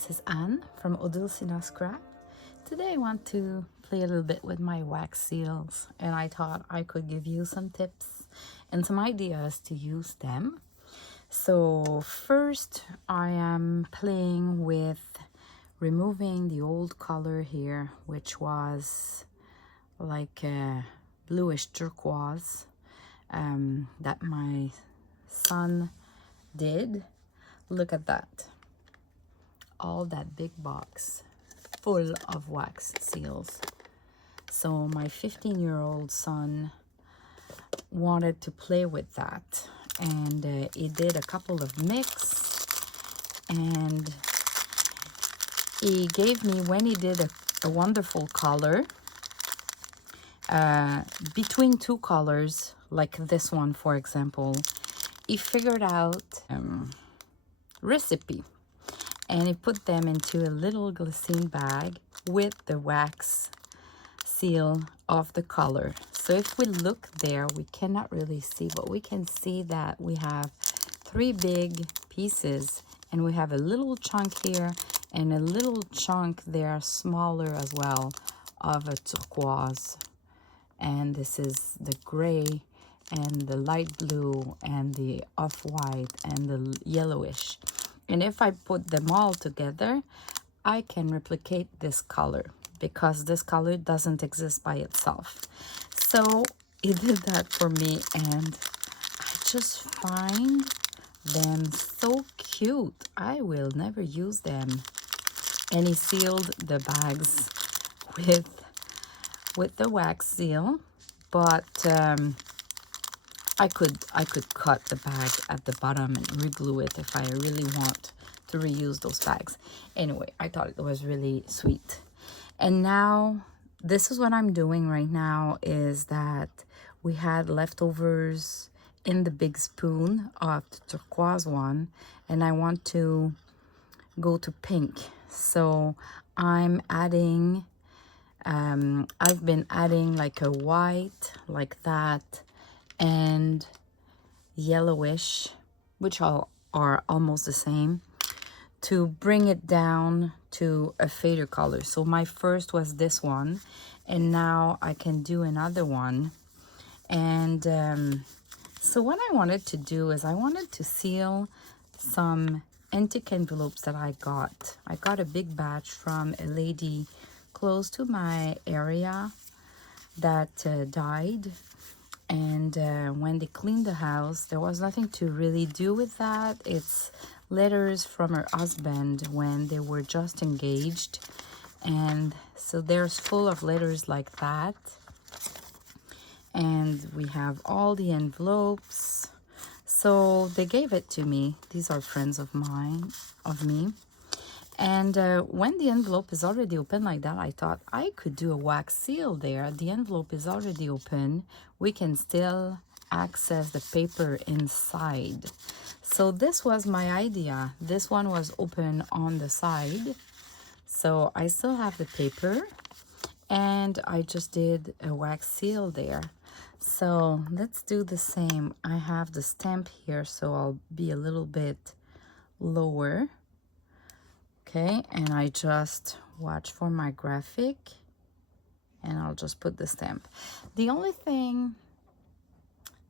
this is Anne from Odulcina Scrap. Today I want to play a little bit with my wax seals, and I thought I could give you some tips and some ideas to use them. So first I am playing with removing the old color here, which was like a bluish turquoise that my son did. Look at that. All that big box full of wax seals. So my 15-year-old son wanted to play with that, and he did a couple of mix, and he gave me, when he did a wonderful color between two colors, like this one for example, he figured out recipe, and he put them into a little glycine bag with the wax seal of the color. So if we look there, we cannot really see, but we can see that we have three big pieces, and we have a little chunk here and a little chunk there, smaller as well, of a turquoise. And this is the gray and the light blue and the off-white and the yellowish. And if I put them all together, I can replicate this color, because this color doesn't exist by itself. So he did that for me, and I just find them so cute. I will never use them. And he sealed the bags with the wax seal, but I could cut the bag at the bottom and reglue it if I really want to reuse those bags. Anyway, I thought it was really sweet. And now this is what I'm doing right now, is that we had leftovers in the big spoon of the turquoise one, and I want to go to pink. So I'm adding I've been adding like a white like that and yellowish, which are almost the same, to bring it down to a fader color. So my first was this one, and now I can do another one. And so what I wanted to do is I wanted to seal some antique envelopes that I got. I got a big batch from a lady close to my area that died, and when they cleaned the house, there was nothing to really do with that. It's letters from her husband when they were just engaged, and so there's full of letters like that. And we have all the envelopes. So they gave it to me. These are friends of me. And when the envelope is already open like that, I thought I could do a wax seal there. The envelope is already open. We can still access the paper inside. So this was my idea. This one was open on the side. So I still have the paper, and I just did a wax seal there. So let's do the same. I have the stamp here, so I'll be a little bit lower. Okay, and I just watch for my graphic, and I'll just put the stamp. The only thing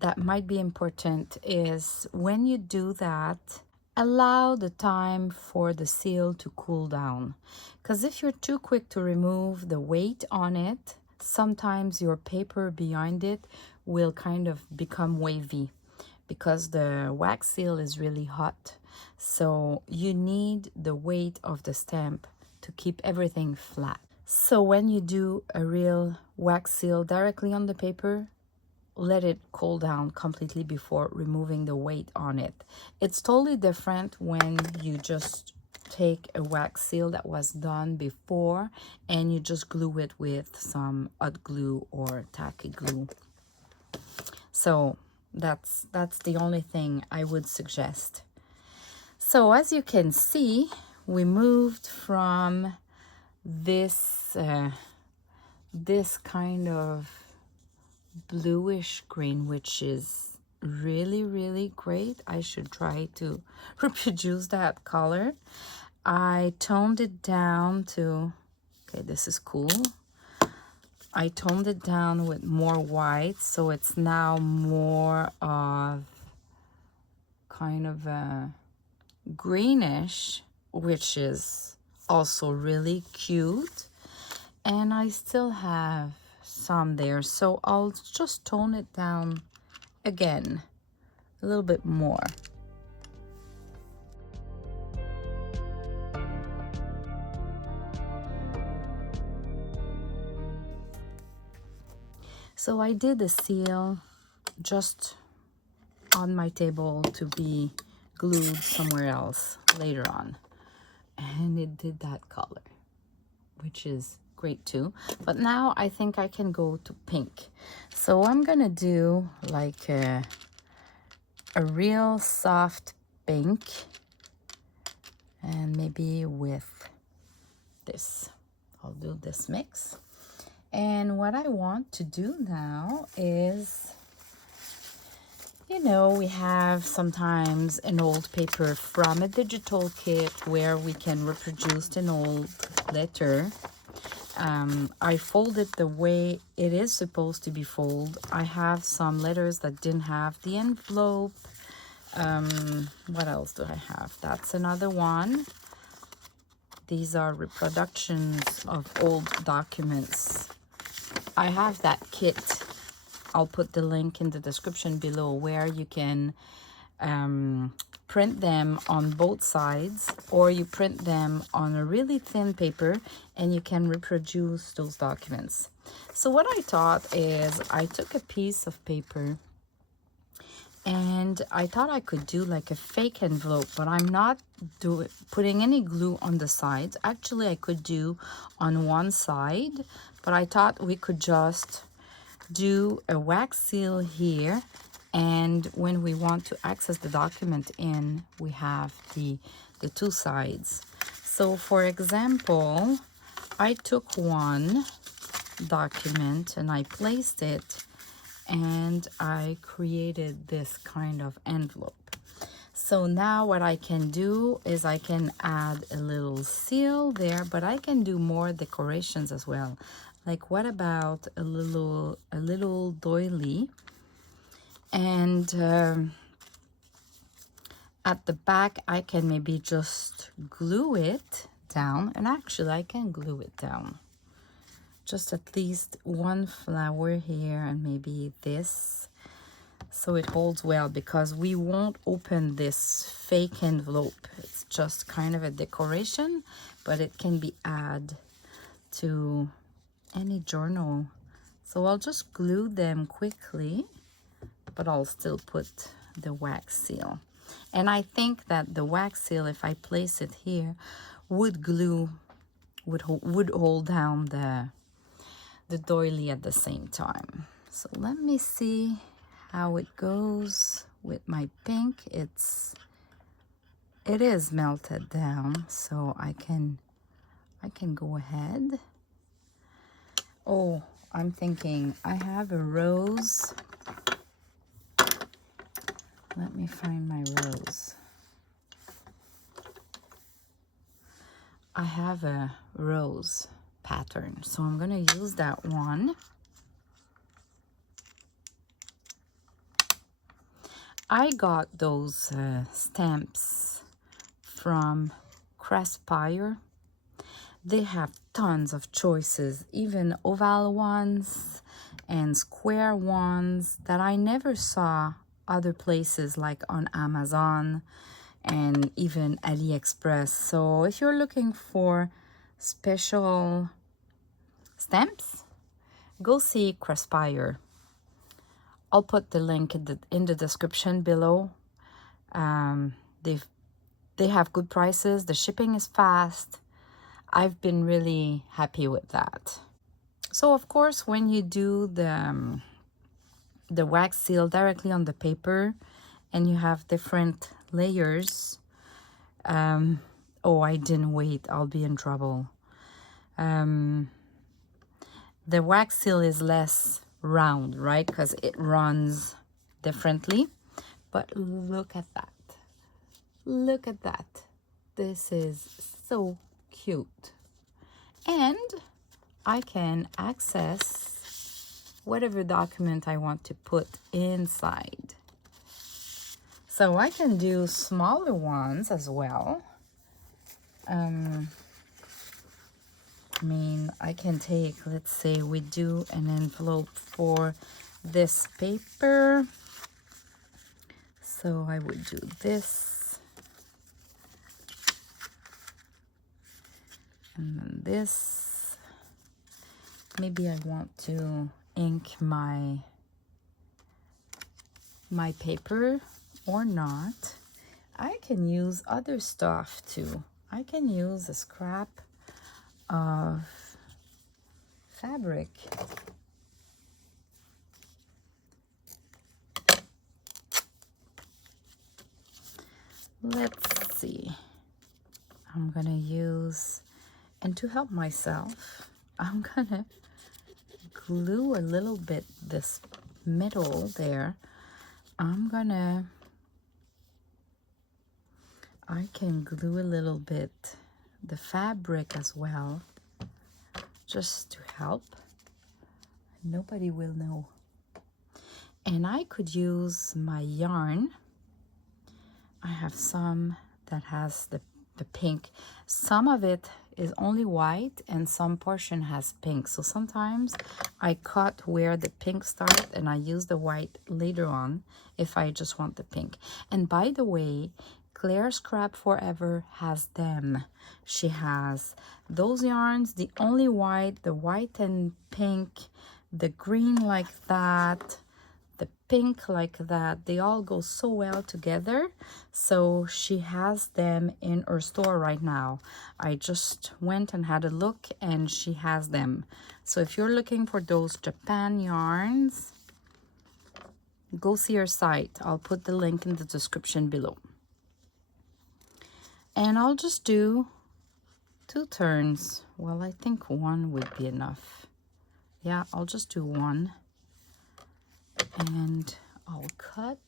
that might be important is when you do that, allow the time for the seal to cool down. Because if you're too quick to remove the weight on it, sometimes your paper behind it will kind of become wavy, because the wax seal is really hot. So you need the weight of the stamp to keep everything flat. So when you do a real wax seal directly on the paper, let it cool down completely before removing the weight on it. It's totally different when you just take a wax seal that was done before and you just glue it with some hot glue or tacky glue. So that's the only thing I would suggest. So as you can see, we moved from this this kind of bluish green, which is really great. I should try to reproduce that color. I toned it down to, okay, this is cool. I toned it down with more white, so it's now more of kind of a greenish, which is also really cute. And I still have some there, so I'll just tone it down again a little bit more. So I did a seal just on my table to be glued somewhere else later on, and it did that color, which is great too. But now I think I can go to pink. So I'm gonna do like a real soft pink, and maybe with this. I'll do this mix. And what I want to do now is, you know, we have sometimes an old paper from a digital kit where we can reproduce an old letter. I fold it the way it is supposed to be folded. I have some letters that didn't have the envelope. What else do I have? That's another one. These are reproductions of old documents. I have that kit. I'll put the link in the description below where you can print them on both sides, or you print them on a really thin paper and you can reproduce those documents. So what I thought is I took a piece of paper and I thought I could do like a fake envelope, but I'm not putting any glue on the sides. Actually, I could do on one side, but I thought we could just do a wax seal here, and when we want to access the document in, we have the two sides. So for example, I took one document and I placed it and I created this kind of envelope. So now what I can do is I can add a little seal there, but I can do more decorations as well. Like what about a little doily, and at the back I can maybe just glue it down, and actually I can glue it down. Just at least one flower here and maybe this, so it holds well, because we won't open this fake envelope. It's just kind of a decoration, but it can be added to any journal. So I'll just glue them quickly, but I'll still put the wax seal. And I think that the wax seal, if I place it here, would hold down the doily at the same time. So let me see how it goes with my pink. It is melted down, so I can go ahead. Oh, I'm thinking I have a rose. Let me find my rose. I have a rose pattern, so I'm gonna use that one. I got those stamps from Craspire. They have tons of choices, even oval ones and square ones that I never saw other places, like on Amazon and even AliExpress. So if you're looking for special stamps, go see Craspire. I'll put the link in the description below. They have good prices. The shipping is fast. I've been really happy with that. So of course, when you do the wax seal directly on the paper and you have different layers, oh, I didn't wait, I'll be in trouble. The wax seal is less round, right? Because it runs differently. But look at that. Look at that. This is so cute. And I can access whatever document I want to put inside. So I can do smaller ones as well. I mean, I can take, let's say we do an envelope for this paper. So I would do this. And then this. Maybe I want to ink my paper or not. I can use other stuff too. I can use a scrap of fabric. Let's see. I'm gonna use, and to help myself, I'm gonna glue a little bit this middle there. I can glue a little bit the fabric as well, just to help. Nobody will know. And I could use my yarn. I have some that has the pink. Some of it is only white and some portion has pink. So sometimes I cut where the pink starts and I use the white later on if I just want the pink. And by the way, Claire Scrap Forever has them. She has those yarns, the only white, the white and pink, the green like that, the pink like that. They all go so well together. So she has them in her store right now. I just went and had a look and she has them. So if you're looking for those Japan yarns, go see her site. I'll put the link in the description below. And I'll just do 2 turns. Well, I think 1 would be enough. Yeah, I'll just do 1. And I'll cut.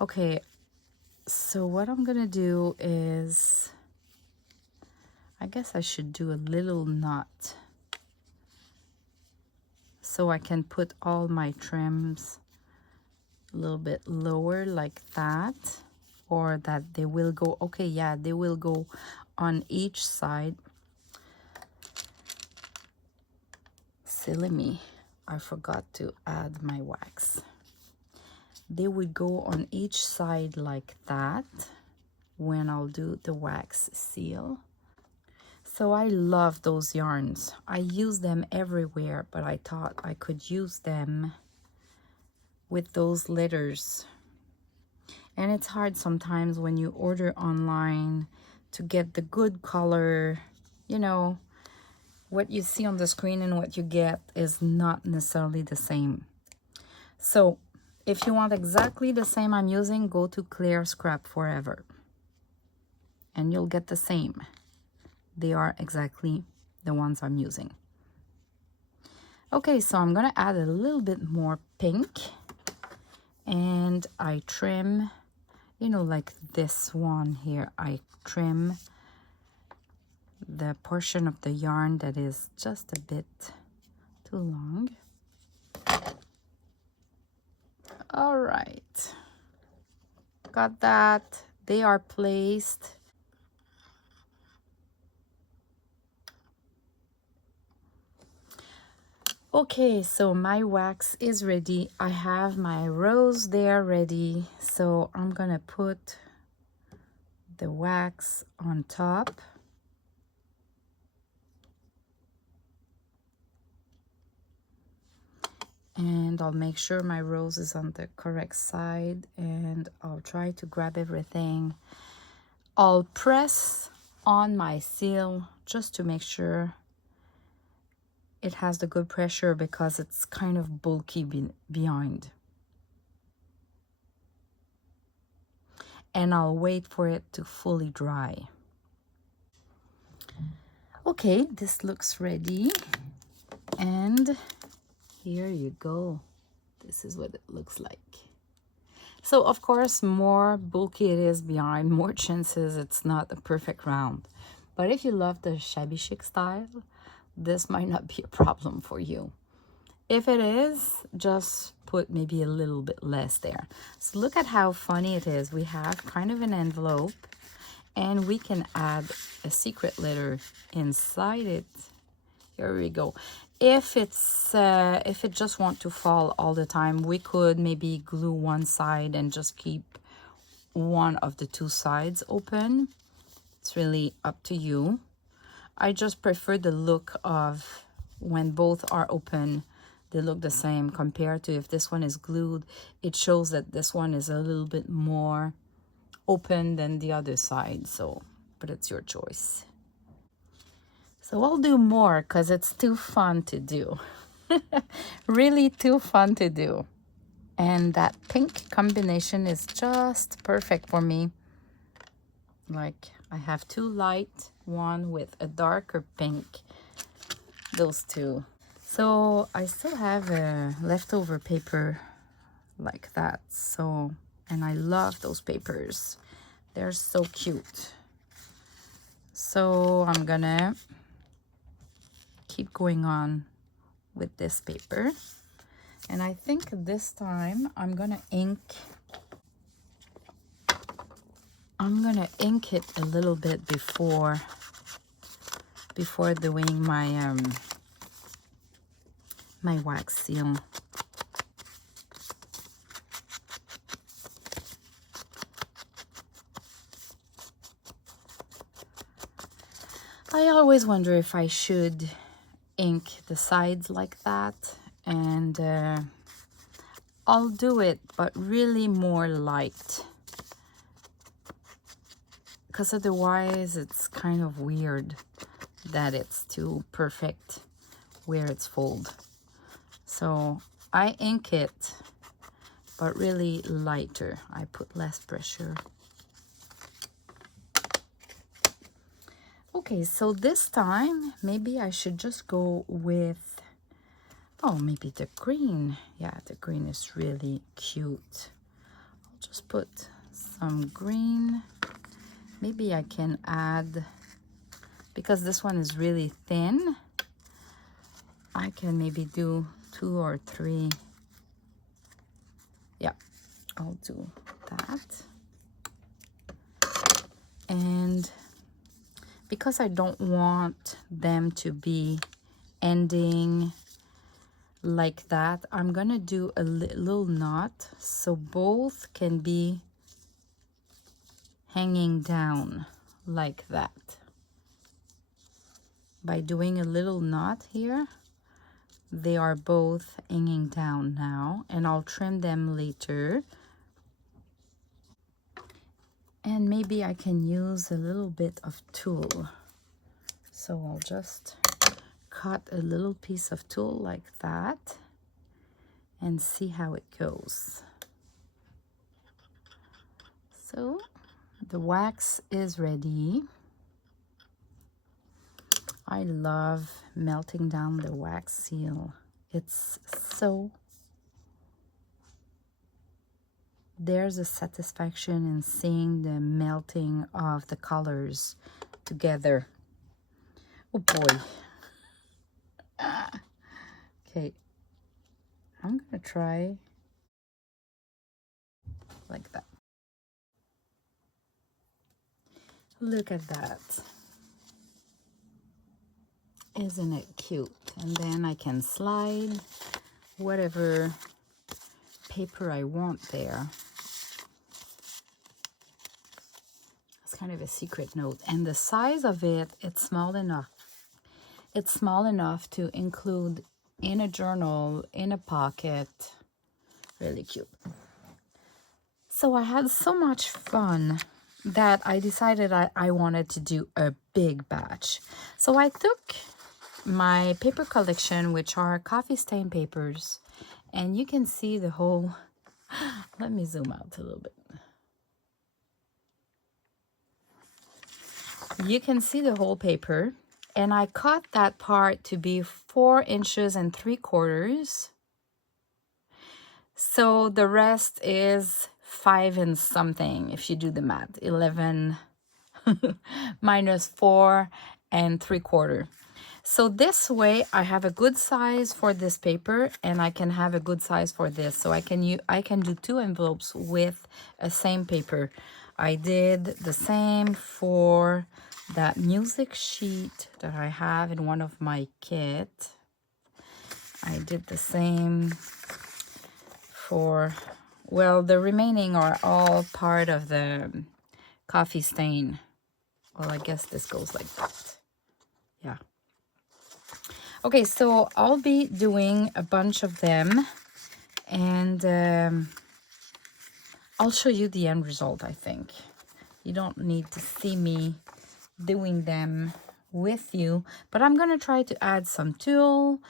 Okay, so what I'm gonna do is, I guess I should do a little knot so I can put all my trims a little bit lower like that, or that they will go, okay, yeah, they will go on each side. Silly me, I forgot to add my wax. They would go on each side like that when I'll do the wax seal. So I love those yarns. I use them everywhere, but I thought I could use them with those letters. And it's hard sometimes when you order online to get the good color. You know, what you see on the screen and what you get is not necessarily the same. So if you want exactly the same I'm using, go to Claire Scrap Forever and you'll get the same. They are exactly the ones I'm using. Okay, so I'm gonna add a little bit more pink, and I trim, you know, like this one here, I trim the portion of the yarn that is just a bit too long. All right, got that. They are placed. Okay, so my wax is ready. I have my rose there ready. So I'm gonna put the wax on top. And I'll make sure my rose is on the correct side, and I'll try to grab everything. I'll press on my seal just to make sure it has the good pressure, because it's kind of bulky behind. And I'll wait for it to fully dry. Okay, this looks ready. And here you go. This is what it looks like. So of course, more bulky it is behind, more chances it's not a perfect round. But if you love the shabby chic style, this might not be a problem for you. If it is, just put maybe a little bit less there. So look at how funny it is. We have kind of an envelope, and we can add a secret letter inside it. Here we go. If it just want to fall all the time, we could maybe glue one side and just keep one of the two sides open. It's really up to you. I just prefer the look of when both are open, they look the same, compared to if this one is glued, it shows that this one is a little bit more open than the other side. So, but it's your choice. So I'll do more because it's too fun to do. Really too fun to do. And that pink combination is just perfect for me. Like, I have two light, one with a darker pink. Those two. So I still have a leftover paper like that. So, and I love those papers. They're so cute. So I'm gonna keep going on with this paper. And I think this time I'm gonna ink it a little bit before doing my my wax seal. I always wonder if I should ink the sides like that, and I'll do it, but really more light, because otherwise it's kind of weird that it's too perfect where it's fold. So I ink it, but really lighter. I put less pressure. Okay, so this time maybe I should just go with, oh, maybe the green. Yeah, the green is really cute. I'll just put some green. Maybe I can add, because this one is really thin, I can maybe do 2 or 3. Yeah, I'll do that. And because I don't want them to be ending like that, I'm gonna do a little knot so both can be hanging down like that. By doing a little knot here, they are both hanging down now, and I'll trim them later. And maybe I can use a little bit of tulle. So I'll just cut a little piece of tulle like that and see how it goes. So the wax is ready. I love melting down the wax seal. It's so, there's a satisfaction in seeing the melting of the colors together. Oh boy. Okay, I'm gonna try like that. Look at that. Isn't it cute? And then I can slide whatever paper I want there. It's kind of a secret note. And the size of it, it's small enough. It's small enough to include in a journal, in a pocket. Really cute. So I had so much fun that I decided I wanted to do a big batch. So I took my paper collection, which are coffee stain papers, and you can see the whole, let me zoom out a little bit. You can see the whole paper, and I cut that part to be 4 inches and 3/4. So the rest is 5 and something if you do the math. 11 minus 4 and 3/4. So this way I have a good size for this paper, and I can have a good size for this. So I can do 2 envelopes with a same paper. I did the same for that music sheet that I have in one of my kit. I did the same for, well, the remaining are all part of the coffee stain. Well, I guess this goes like that. Yeah. Okay, so I'll be doing a bunch of them, and I'll show you the end result, I think. You don't need to see me doing them with you, but I'm gonna try to add some tulle,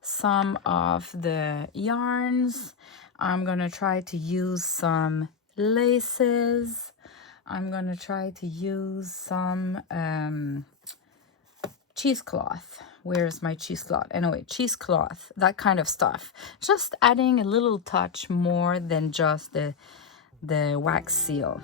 some of the yarns. I'm gonna try to use some laces. I'm gonna try to use some cheesecloth. Where's my cheesecloth? Anyway, cheesecloth, that kind of stuff. Just adding a little touch more than just the wax seal.